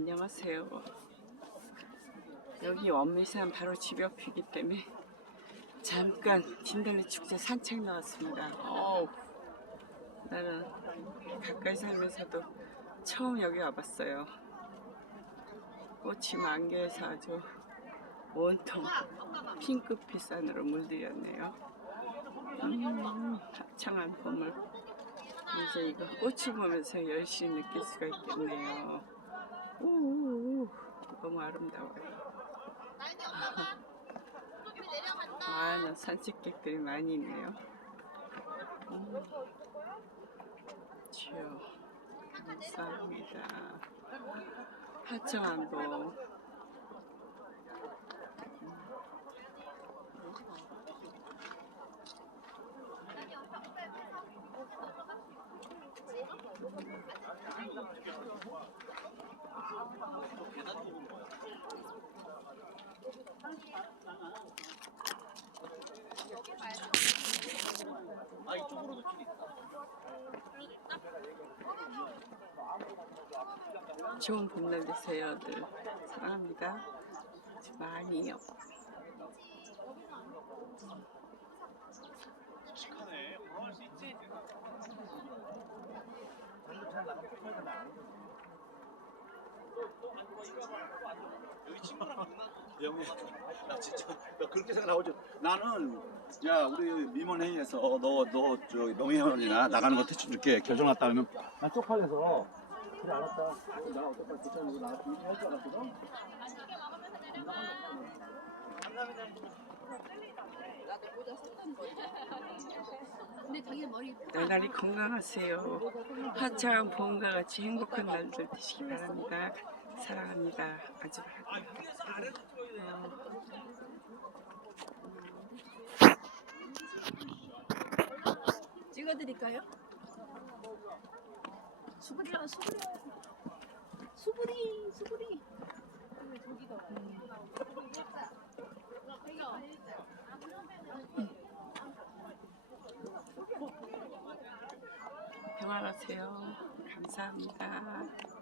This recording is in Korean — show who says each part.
Speaker 1: 안녕하세요. 여기 원미산 바로 집 옆이기 때문에 잠깐 진달래 축제 산책 나왔습니다. 어우, 나는 가까이 살면서도 처음 여기 와봤어요. 꽃이 만개해서 아주 온통 핑크빛 산으로 물들였네요. 음, 합창한 봄을 이제 이거 꽃을 보면서 열심히 느낄 수가 있겠네요. 오, 너무 아름다워요. 많은 산책객들이 많이 있네요. 음, 치요. 감사합니다. 하청한보 좋은 봄날 되세요, 늘 사랑합니다. 많이요.
Speaker 2: 영우, 나 진짜 나 그렇게 생각하고 나는 야 우리 민원회의에서 너너저 명예회원이나 나가는 거 대충 이렇게 결정 났다 하면 난 쪽팔려서 그래 알았다. 나 어떡할 괜찮은 나 준비 할줄 알았거든?
Speaker 1: 나날이 건강하세요. 화창한 봄과 같이 행복한 날들 되시기 바랍니다. 사랑합니다. 아주
Speaker 3: 찍어드릴까요? 수부리야 수부리 수부리 수부리
Speaker 1: 평안하세요. 감사합니다.